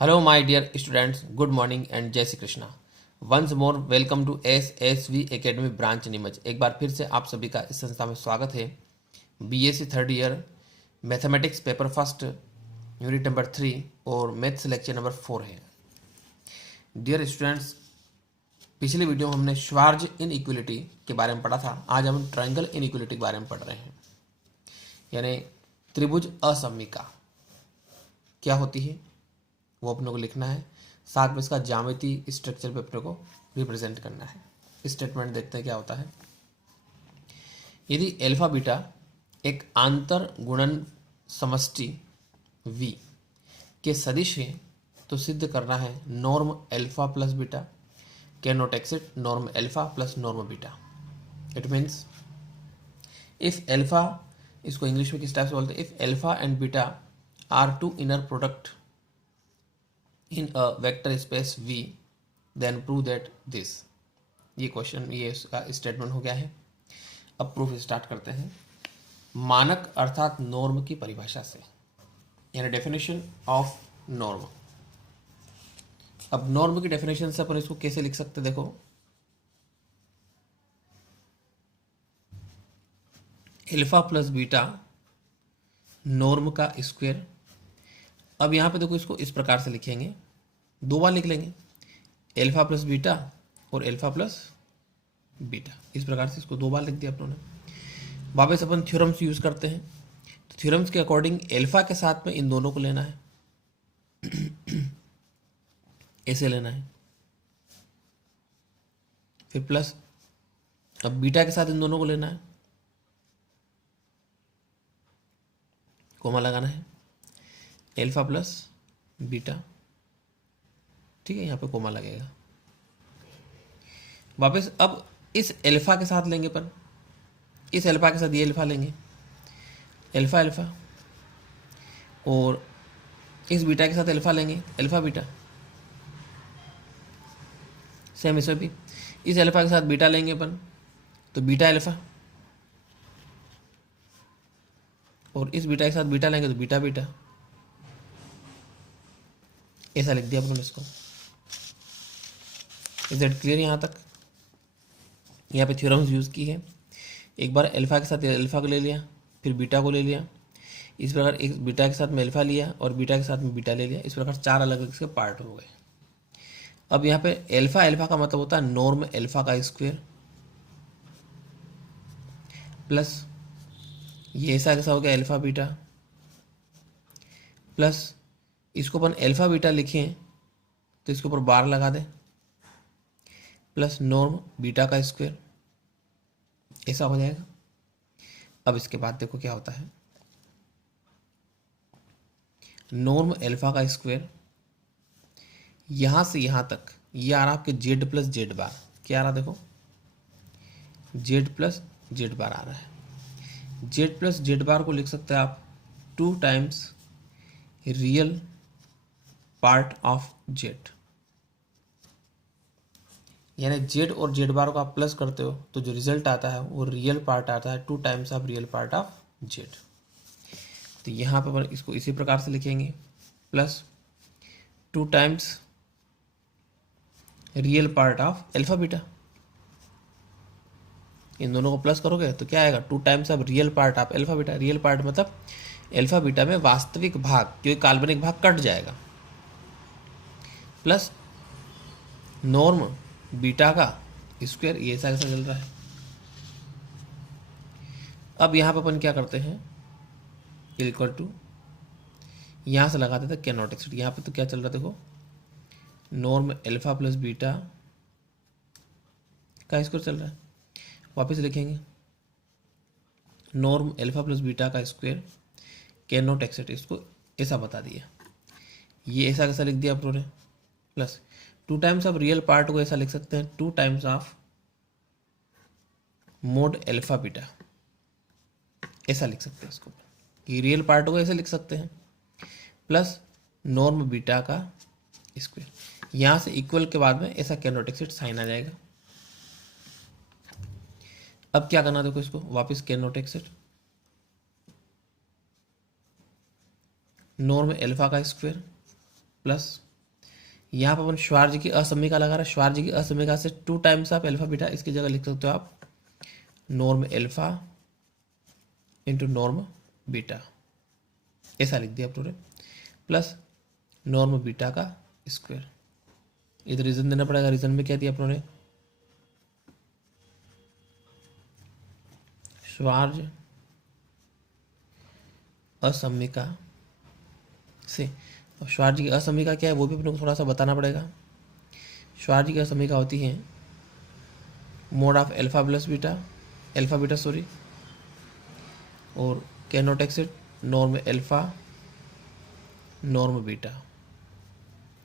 Hello my dear students, good morning and Jai Shri Krishna. Once more welcome to SSV academy branch Neemuch. एक बार फिर से आप सभी का इस संस्था में स्वागत है। BSc third year mathematics paper first unit number 3 और मैथ्स लेक्चर नंबर 4 है। डियर स्टूडेंट्स, पिछले वीडियो में हमने श्वार्ज इनइक्वलिटी के बारे में पढ़ा था। आज हम ट्रायंगल इनइक्वलिटी के बारे में पढ़ रहे हैं, यानी त्रिभुज असममिका क्या होती है वो अपने को लिखना है। साथ में इसका ज्यामिति स्ट्रक्चर पे अपने को रिप्रेजेंट करना है। स्टेटमेंट देखते हैं क्या होता है। यदि एल्फा बीटा एक आंतर गुणन समष्टि v के सदिश है तो सिद्ध करना है norm alpha plus beta can not exist norm alpha plus norm beta. It means if alpha, इसको इंग्लिश में किस टाइप से बोलते हैं, if alpha and beta are two inner product in a vector space V, then prove that this। ये question, ये इसका statement हो गया है। अब प्रूफ स्टार्ट करते हैं। मानक अर्थात नॉर्म की परिभाषा से, यानी डेफिनेशन ऑफ नॉर्म। अब नॉर्म की डेफिनेशन से अपन इसको कैसे लिख सकते हैं, देखो एल्फा प्लस बीटा नॉर्म का स्क्वायर। अब यहाँ पे देखो इसको इस प्रकार से लिखेंगे, दो बार लिख लेंगे, एल्फा प्लस बीटा और एल्फा प्लस बीटा। इस प्रकार से इसको दो बार लिख दिया अपनों ने। वापस अपन थ्योरम्स यूज करते हैं, तो थ्योरम्स के अकॉर्डिंग एल्फा के साथ में इन दोनों को लेना है, ऐसे लेना है, फिर प्लस। अब बीटा के साथ इन दोनों को लेना है, कोमा लगाना है, एल्फा प्लस बीटा, ठीक है, यहाँ पे कोमा लगेगा। वापस अब इस एल्फा के साथ लेंगे अपन, इस एल्फा के साथ ये एल्फा लेंगे, एल्फा एल्फा, और इस बीटा के साथ एल्फा लेंगे, एल्फा बीटा। सेम इसमें भी इस एल्फा के साथ बीटा लेंगे अपन, तो बीटा एल्फा, और इस बीटा के साथ बीटा लेंगे तो बीटा बीटा। ऐसा लिख दिया अपन इसको। Is that clear? यहाँ तक यहाँ पे थ्योरम्स यूज़ की है। एक बार एल्फा के साथ एल्फा को ले लिया, फिर बीटा को ले लिया, इस प्रकार एक बीटा के साथ में एल्फा लिया और बीटा के साथ में बीटा ले लिया। इस प्रकार चार अलग अलग इसके पार्ट हो गए। अब यहाँ पे एल्फा एल्फा का मतलब होता है नॉर्म एल्फा का स्क्वायर, प्लस ये ऐसा कैसा हो गया एल्फा बीटा, प्लस इसको अपन एल्फा बीटा लिखें तो इसके ऊपर बार लगा दें, प्लस नॉर्म बीटा का स्क्वायर, ऐसा हो जाएगा। अब इसके बाद देखो क्या होता है, नॉर्म एल्फा का स्क्वायर यहां से यहां तक ये आ रहा आपके जेड प्लस जेड बार। क्या आ रहा देखो, जेड प्लस जेड बार आ रहा है। जेड प्लस जेड बार को लिख सकते हैं आप 2 times real part of Z, यानी जेड और जेड बार को आप प्लस करते हो तो जो रिजल्ट आता है वो रियल पार्ट आता है, 2 times of real part of Z. तो यहाँ पर इसको इसी प्रकार से लिखेंगे, plus 2 times real part of alpha beta. इन दोनों को प्लस करोगे तो क्या आएगा, 2 times of real part of alpha beta. Real part मतलब एल्फा बीटा में वास्तविक भाग, क्योंकि काल्पनिक भाग कट जाएगा, प्लस नॉर्म बीटा का स्क्वायर। ये ऐसा कैसा चल रहा है। अब यहाँ पर अपन क्या करते हैं, इक्वल टू यहाँ से लगाते थे कैन नॉट एक्सिस्ट। यहाँ पे तो क्या चल रहा है देखो, नॉर्म एल्फा प्लस बीटा का स्क्वायर चल रहा है। वापस लिखेंगे नॉर्म एल्फा प्लस बीटा का स्क्वायर कैन नॉट एक्सिस्ट, इसको ऐसा बता दिया। ये ऐसा कैसा लिख दिया आप लोगों ने, plus 2 times of real part को ऐसा लिख सकते हैं 2 times of mode alpha beta, ऐसा लिख सकते हैं इसको। ये रियल पार्ट को ऐसे लिख सकते हैं, प्लस नॉर्म बीटा का स्क्वायर। यहाँ से इक्वल के बाद में ऐसा कैन नॉट एक्सिस्ट साइन आ जाएगा। अब क्या करना देखो, इसको वापस can not exist, norm alpha का स्क्वायर प्लस यहाँ पर अपन श्वार्ज की असमीका लगा रहे हैं। श्वार्ज की असमीका से 2 टाइम्स आप अल्फा बीटा, इसकी जगह लिख सकते हो आप norm alpha into norm beta, ऐसा लिख दिया अपने, प्लस नॉर्म बीटा का स्क्वायर। इधर रीजन देना पड़ेगा। रीजन में क्या दिया अपनों ने, श्वार्ज असमीका से, और श्वार्ज की असमीका क्या है वो भी अपने को थोड़ा सा बताना पड़ेगा। श्वार्ज की असमीका होती है mod of alpha plus beta, alpha beta sorry, और cannot exist norm alpha norm beta,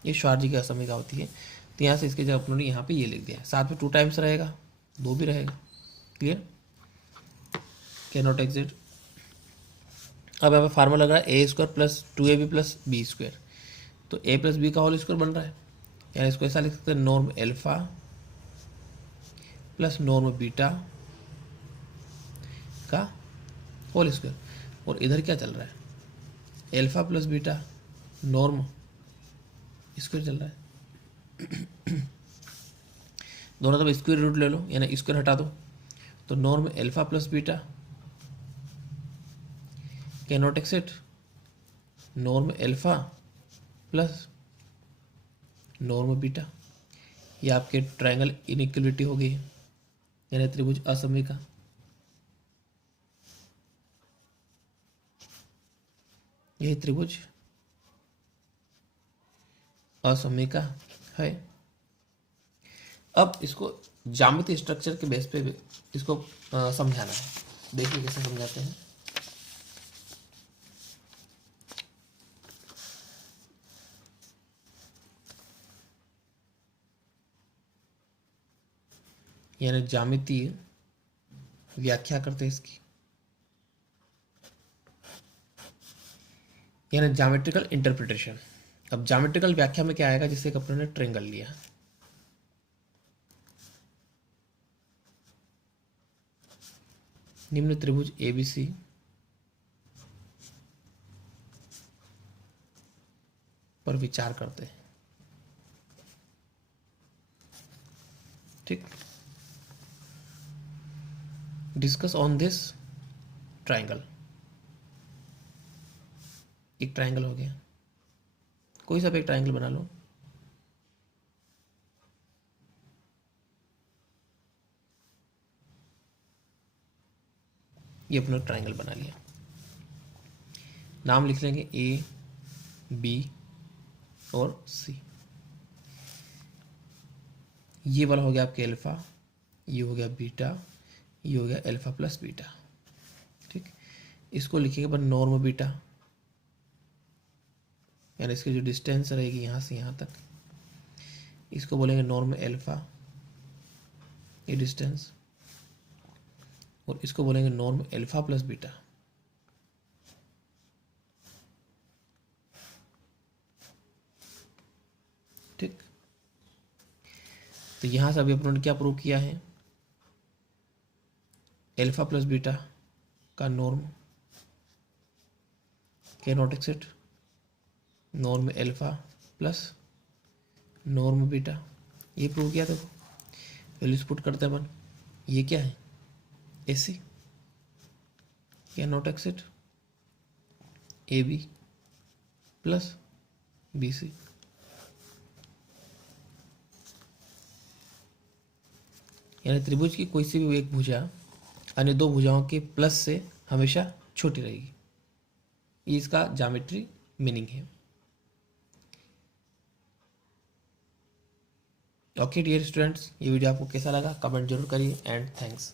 ये श्वार्ज की असमीका होती है। तो यहाँ से इसके जगह अपनों ने यहाँ पे ये लिख दिया, साथ में 2 टाइम्स रहेगा, 2 भी रहेगा। Clear, cannot exit. अब यहाँ पे फार्मूला लग रहा है a² plus 2ab plus b², तो a प्लस बी का होल स्क्वायर बन रहा है, यानी इसको ऐसा लिख सकते हैं norm alpha plus norm beta का होल स्क्वायर। और इधर क्या चल रहा है, alpha plus beta norm square चल रहा है। दोनों तरफ स्क्वायर रूट ले लो, यानी स्क्वायर हटा दो, तो norm alpha plus beta cannot exit norm alpha plus norm beta. ये आपके ट्रायंगल इनइक्वलिटी हो गई, यानी त्रिभुज असमीका। यही त्रिभुज असमीका है। अब इसको ज्यामितीय स्ट्रक्चर के बेस पे इसको समझाना है। देखिए कैसे समझाते हैं। यानी ज्यामितीय व्याख्या करते हैं इसकी, यानी ज्योमेट्रिकल इंटरप्रिटेशन। अब ज्योमेट्रिकल व्याख्या में क्या आएगा, जिससे एक अपने ने ट्रायंगल लिया, निम्न त्रिभुज ABC पर विचार करते हैं। ठीक, डिस्कस ऑन दिस ट्रायंगल। एक ट्रायंगल हो गया, कोई सा भी एक ट्रायंगल बना लो। ये अपना ट्रायंगल बना लिया, नाम लिख लेंगे A, B और C। ये वाला हो गया आपके अल्फा, ये हो गया बीटा, ये हो गया अल्फा प्लस बीटा। ठीक, इसको लिखेंगे अपन नॉर्म बीटा, यानी इसकी जो डिस्टेंस रहेगी यहाँ से यहाँ तक, इसको बोलेंगे नॉर्म अल्फा, ये डिस्टेंस, और इसको बोलेंगे नॉर्म अल्फा प्लस बीटा। ठीक, तो यहां से अभी अपनों ने क्या प्रूव किया है, अल्फा प्लस बीटा का norm cannot exit norm alpha plus norm beta, ये प्रूव किया। देखो वैल्यूज पुट करते हैं अपन, ये क्या है AC cannot exit AB plus BC। यानी त्रिभुज की कोई सी भी एक भुजा अन्य 2 भुजाओं के प्लस से हमेशा छोटी रहेगी, ये इसका ज्योमेट्री मीनिंग है। ओके डियर स्टूडेंट्स, ये वीडियो आपको कैसा लगा कमेंट जरूर करिए एंड थैंक्स।